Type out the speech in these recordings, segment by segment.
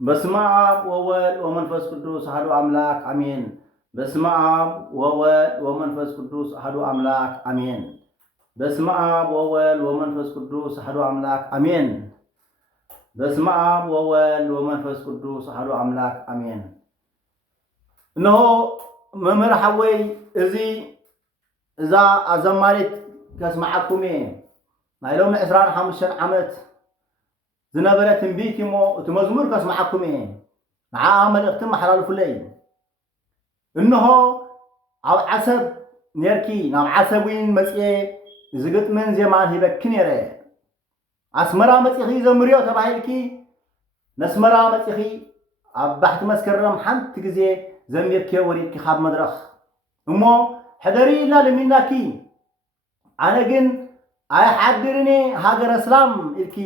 በስመ አብ ወወልድ ወመንፈስ ቅዱስ አሐዱ አምላክ አሜን። በስመ አብ ወወልድ ወመንፈስ ቅዱስ አሐዱ አምላክ አሜን። በስመ አብ ወወልድ ወመንፈስ ቅዱስ አሐዱ አምላክ አሜን። በስመ አብ ወወልድ ወመንፈስ ቅዱስ አሐዱ አምላክ አሜን። እነሆ መምህር ሓወይ እዛ አዘማሪት ከስማዓኩም ናይ ሎሚ 25 ዓመት ዝነበረ ትንቢት እሞ እቲ መዝሙር ከስማዓኩም ንዓኣ መልእኽቲ መሓላልፉለይ እነሆ ኣብ ዓሰብ ነርኪ ናብ ዓሰብ ውን መፅኤ ዝግጥምን ዜማን ሂበኪ ነይረ ኣስመራ መፂኺ ዘምርዮ ተባሂልኪ ነስመራ መፂኺ ኣብ ባሕቲ መስከረም ሓንቲ ግዜ ዘሚርክዮ ወሪድኪ ካብ መድረኽ እሞ ሕደሪ ኢልና ለሚናኪ ኣነ ግን ኣይሓድርኒ ሃገረ ሰላም ኢልኪ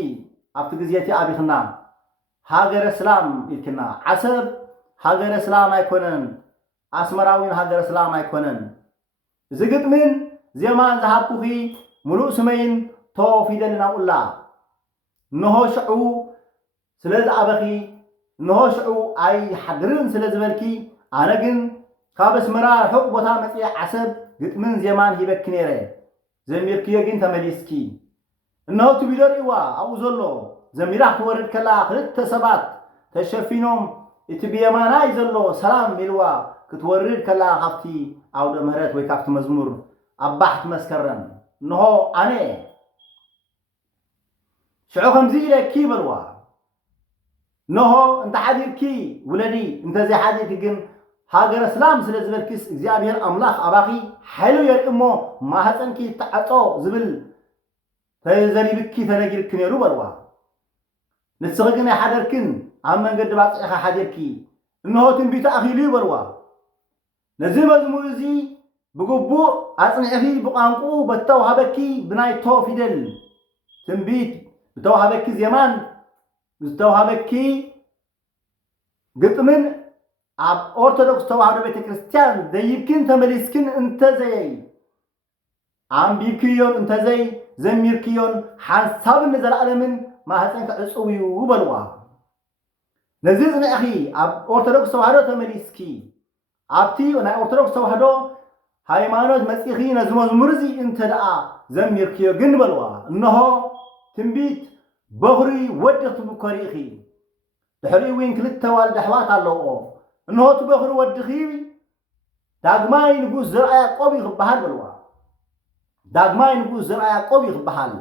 ኣብቲ ግዜቲ ኣብይኽና ሃገረ ሰላም ኢልክና ዓሰብ ሃገረ ሰላም ኣይኮነን ኣስመራዊን ሃገረ ሰላም ኣይኮነን እዚ ግጥምን ዜማን ዝሃብኩኺ ሙሉእ ስመይን ቶ ፊደል ናቁላ እንሆ ሽዑ ስለ ዝኣበኺ እንሆ ሽዑ ኣይሓድርን ስለ ዝበልኪ ኣነ ግን ካብ ኣስመራ ርሑቕ ቦታ መፅኤ ዓሰብ ግጥምን ዜማን ሂበኪ ነይረ ዘሚርክዮ ግን ተመሊስኪ እነሆ ትቢሎ ርእዋ ኣብኡ ዘሎ ዘሚራ ክትወርድ ከላ ክልተ ሰባት ተሸፊኖም እቲ ብየማናይ ዘሎ ሰላም ኢልዋ ክትወርድ ከላ ካብቲ ኣውደ ምህረት ወይ ካብቲ መዝሙር ኣብ ባሕቲ መስከረም እንሆ ኣነ ሽዑ ከምዚ ኢለኪ በልዋ እንሆ እንተሓዲርኪ ውለዲ እንተዘይሓዲርኪ ግን ሃገረ ሰላም ስለ ዝበልክስ እግዚኣብሔር ኣምላኽ ኣባኺ ሓይሉ የርኢ እሞ ማህፀንኪ ተዓፆ ዝብል ተዘሪብኪ ተነጊርኪ ነይሩ በልዋ ንስኺ ግን ኣይሓደርክን ኣብ መንገዲ ባፅዒኻ ሓዲርኪ እንሆ ትንቢቱ ኣኺሉ ይበልዋ ነዚ መዝሙር እዚ ብግቡእ ኣፅኒዕኺ ብቋንቁ በተዋሃበኪ ብናይ ቶ ፊደል ትንቢት ብተዋሃበኪ ዜማን ዝተዋሃበኪ ግጥምን ኣብ ኦርቶዶክስ ተዋህዶ ቤተክርስቲያን ደይብክን ተመሊስክን እንተዘይ ኣንቢብክዮን እንተዘይ ዘሚርክዮን ሓንሳብን ንዘለኣለምን ማህፀንከ ዕፁው እዩ በልዋ ነዚ ፅንዕኺ ኣብ ኦርቶዶክስ ተዋህዶ ተመሊስኪ ኣብቲ ናይ ኦርቶዶክስ ተዋህዶ ሃይማኖት መፂኺ ነዚ መዝሙር እዚ እንተ ደኣ ዘሚርክዮ ግን በልዋ እንሆ ትንቢት በኽሪ ወዲ ክትብኮ ርኢኺ ድሕሪኡ እውን ክልተ ዋልድ ኣሕዋት ኣለውኦ እንሆ እቲ በኽሪ ወድኺ ዳግማይ ንጉስ ዘርኣ ያዕቆብ ይኽበሃል በልዋ ዳግማይ ንጉስ ዘርኣ ያዕቆብ ይኽበሃል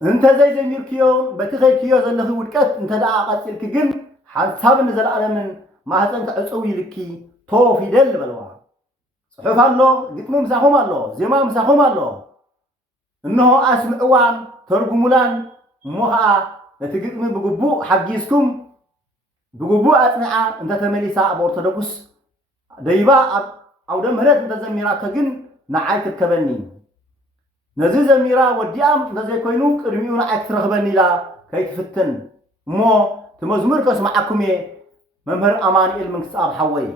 እንተዘይ ዘሚርክዮን በቲ ኸይክዮ ዘለኺ ውድቀት እንተ ደኣ ቐፂልኪ ግን ሓንሳብን ንዘለኣለምን ማህፀንከ ዕፅው ኢልኪ ቶ ፊደል በልዋ ፅሑፍ ኣሎ ግጥሚ ምሳኹም ኣሎ ዜማ ምሳኹም ኣሎ እንሆ ኣስምዕዋን ተርጉሙላን እሞ ከዓ ነቲ ግጥሚ ብግቡእ ሓጊዝኩም ብግቡእ ኣፅኒዓ እንተተመሊሳ ኣብ ኦርቶዶክስ ደይባ ኣብ ኣውደ ምህረት እንተዘሚራቶ ግን ንዓይ ትርከበኒ ነዚ ዘሚራ ወዲኣም እንተዘይኮይኑ ቅድሚኡ ንዓይ ክትረኽበኒ ኢላ ከይትፍትን እሞ እቲ መዝሙር ከስማዓኩም እየ መምህር ኣማኒኤል መንግስቲ ኣብ ሓወይ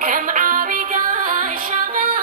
كم عابي قاشغا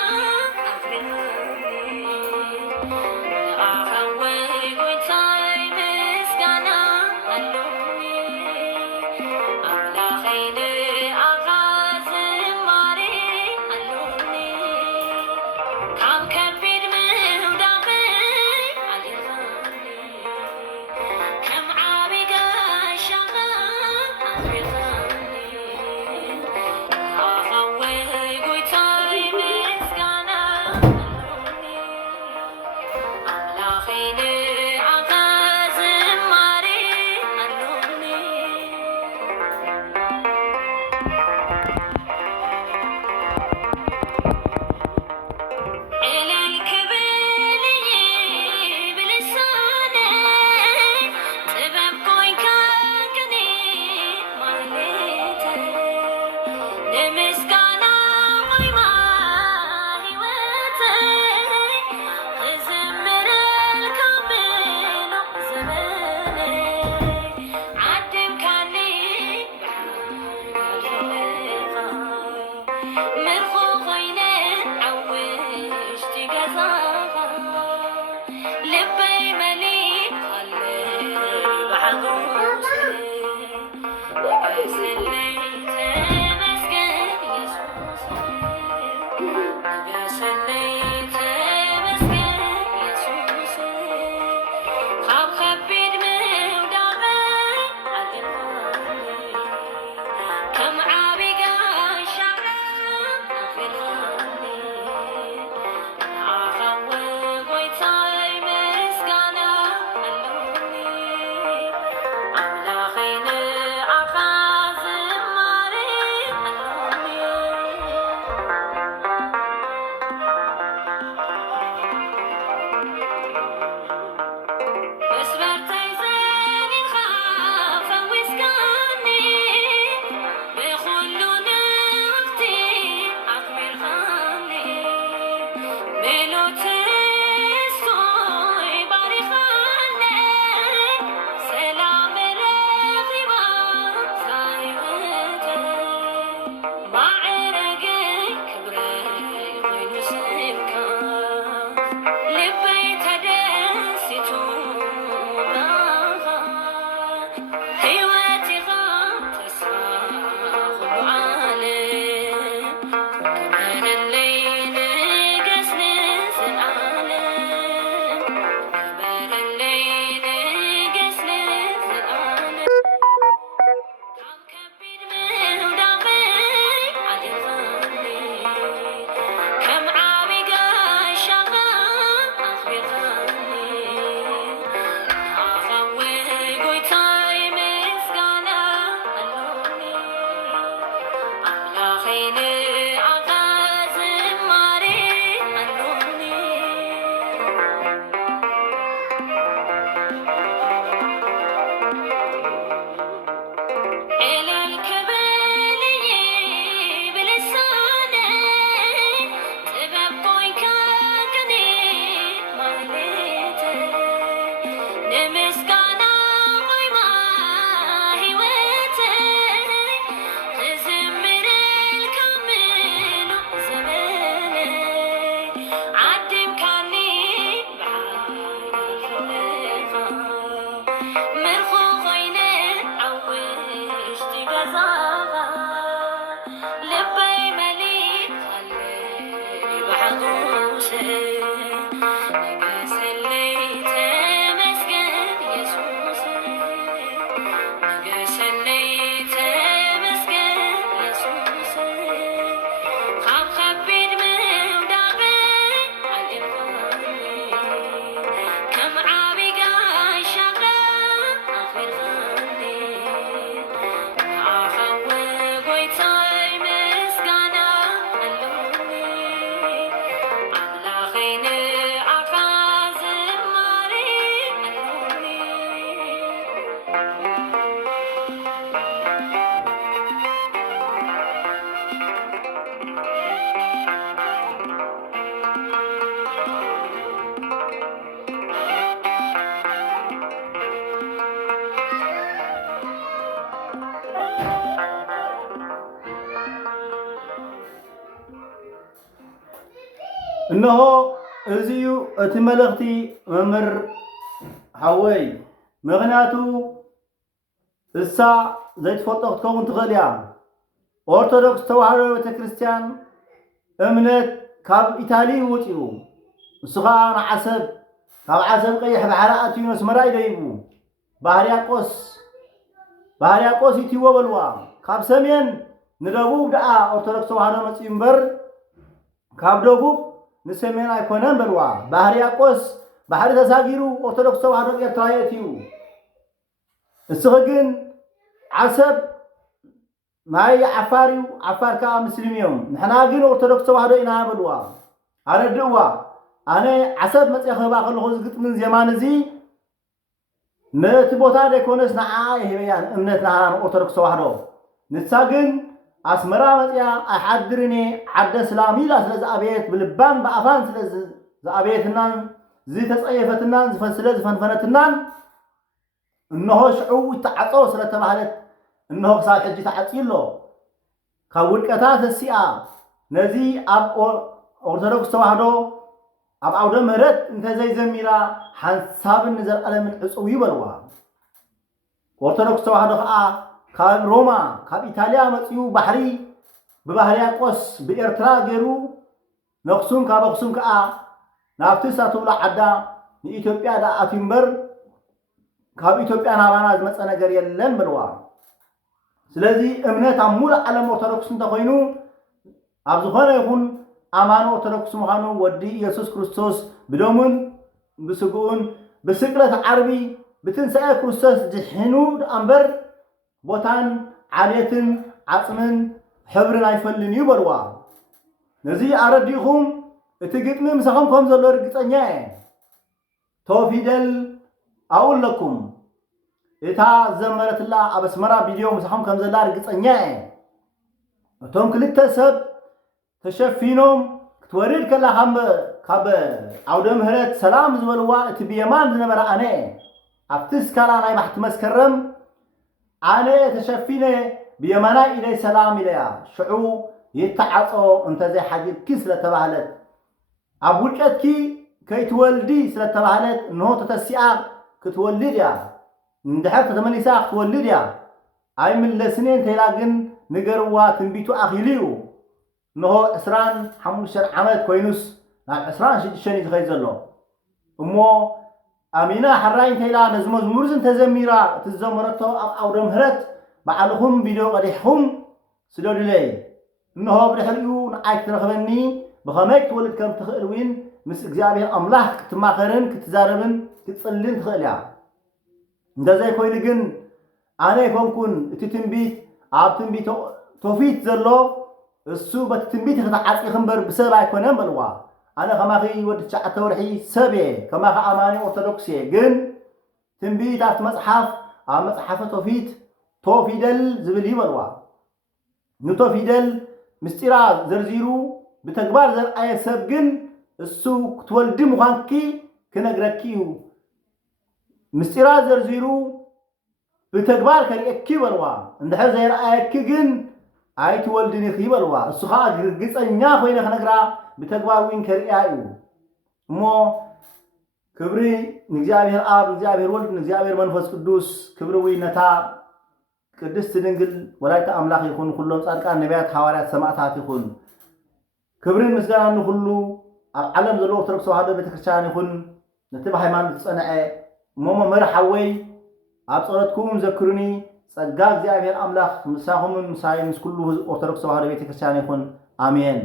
እነሆ እዚዩ እቲ መልእኽቲ መምህር ሓወይ ምክንያቱ እሳ ዘይትፈልጦ ክትከውን ትኽእል እያ። ኦርቶዶክስ ተዋህዶ ቤተክርስቲያን እምነት ካብ ኢታሊ ወፂኡ እሱ ከዓ ንዓሰብ ካብ ዓሰብ ቀይሕ ባሕሪ ኣትዩ ኣስመራ ይደይቡ ባህርያቆስ ይትይዎ በልዋ ካብ ሰሜን ንደቡብ ደኣ ኦርቶዶክስ ተዋህዶ መፅኡ እምበር ካብ ደቡብ ንሰሜን ኣይኮነን በልዋ። ባህርያቆስ ባሕሪ ተሳጊሩ ኦርቶዶክስ ተዋህዶ ኤርትራ የእትዩ እስኺ ግን ዓሰብ ናይ ዓፋር እዩ ዓፋር ከዓ ምስሊም እዮም ንሕና ግን ኦርቶዶክስ ተዋህዶ ኢና በልዋ ኣረድእዋ። ኣነ ዓሰብ መፅአ ክህባ ከለኹ ዝግጥምን ዜማን እዚ ነቲ ቦታ ዘይኮነስ ንዓ የህበያን እምነት ናሃና ኦርቶዶክስ ተዋህዶ ንሳ ግን أسمرا مزيا أحضرني عد سلامي لا سلز أبيت بلبان بأفان سلز زأبيتنان زي تصيفتنان زفنسلز فنفنتنان إنه شعو تعطو سلة تبعلت إنه صار حجي تعطيله كول كتاس السيئة نزي أب أرثوذكس توحدو أب عودة مرت انت زي زميرا حساب النزل على من عصوي بلوا أرثوذكس توحدو كاب روما كاب إيطاليا مصيو بحري ببحريا قوس بإرترا غيرو نقسم كاب أقسم نافتي ساتولا عدا نإثيوبيا دا أتيمبر كاب إثيوبيا نابانا زمص ነገር የለን بلوا ስለዚህ እምነት አሙላ ዓለም ኦርቶዶክስ እንተኮይኑ ኣብ ዝኾነ ይኹን ኣማኖ ኦርቶዶክስ ምዃኑ ወዲ ኢየሱስ ክርስቶስ ብደሙን ብስጉኡን ብስቅለት ዓርቢ ብትንሣኤ ክርስቶስ ድሕኑ ኣንበር ቦታን ዓልየትን ዓጽምን ሕብርን ኣይፈልን እዩ በልዋ ነዚ ኣረዲኹም እቲ ግጥሚ ምሳኹም ከም ዘሎ ርግፀኛ እየ ተወፊደል ኣውለኩም إتا زمرت الله أبسمرا فيديو مسحهم كم زلار قصنيا توم كلتا سب تشفينهم توريد كلا هم كاب عودم هرت سلام زولوا تبيمان زنبرا أنا أفتس كلا أنا بحت مسكرم أنا تشفينه بيمانا إلي سلام إليا شعو يتعطو انت زي حاجة كسلة تبعلت أبوكت كي تولدي سلة تبعلت إنه تتسيع كتولد يا ندحر تمني ساعة تولد يا أي من السنين تلاقين نجروا تنبيتو أخيليو إنه إسران حموشر عملت كوينوس إسران شني تغيزلو أمو أمينة حراين تلا نزمز مرزن تزميرا تزمرتو أو دمهرت بعلهم فيديو قديحهم سلو لي إنه بحليو نعيك ترخبني بخميك تولد كم تخلوين مس إجابة أملاح كتماخرن كتزاربن كتصلين تخليا እንደዛይ ኮይኑ ግን ኣነ ይኮንኩን እቲ ትንቢት ኣብ ትንቢት ተውፊት ዘሎ እሱ በቲ ትንቢት ከተዓጽ ይኽንበር ብሰብ ኣይኮነን በልዋ ኣነ ከማኺ ወዲ 9 ወርሒ ሰብ እየ ከማኺ ኣማኒ ኦርቶዶክስ እየ ግን ትንቢት ኣብቲ መፅሓፍ ኣብ መፅሓፈ ተውፊት ቶፊደል ዝብል ይበልዋ ንቶፊደል ምስጢራ ዘርዚሩ ብተግባር ዘርአየ ሰብ ግን እሱ ክትወልዲ ምዃንኪ ክነግረኪ እዩ ምስጢራ ዘርዚሩ ብተግባር ከሪአኪ በልዋ እንድሕር ዘይረአየኪ ግን ኣይትወልድን ኢኺ በልዋ እሱ ከዓ ግልግፀኛ ኮይነ ክነግራ ብተግባር ውን ከሪአ እዩ እሞ ክብሪ ንእግዚአብሔር ኣብ ንእግዚአብሔር ወልድ ንእግዚአብሔር መንፈስ ቅዱስ ክብሪ ውን ነታ ቅድስት ድንግል ወላዲተ ኣምላኽ ይኹን ኩሎም ጻድቃን ነቢያት ሐዋርያት ሰማዕታት ይኹን ክብርን ምስጋናን ንኹሉ ኣብ ዓለም ዘሎ ኦርቶዶክስ ተዋህዶ ቤተክርስትያን ይኹን ነቲ ብሃይማኖት ዝጸንዐ موما مرحوي أبصرتكم ذكرني صدق እግዚአብሔር አምላክ ምሳኹም ምሳይ ምስ ኩሉ ኦርቶዶክስ ተዋህዶ ቤተክርስቲያን ይኹን አሜን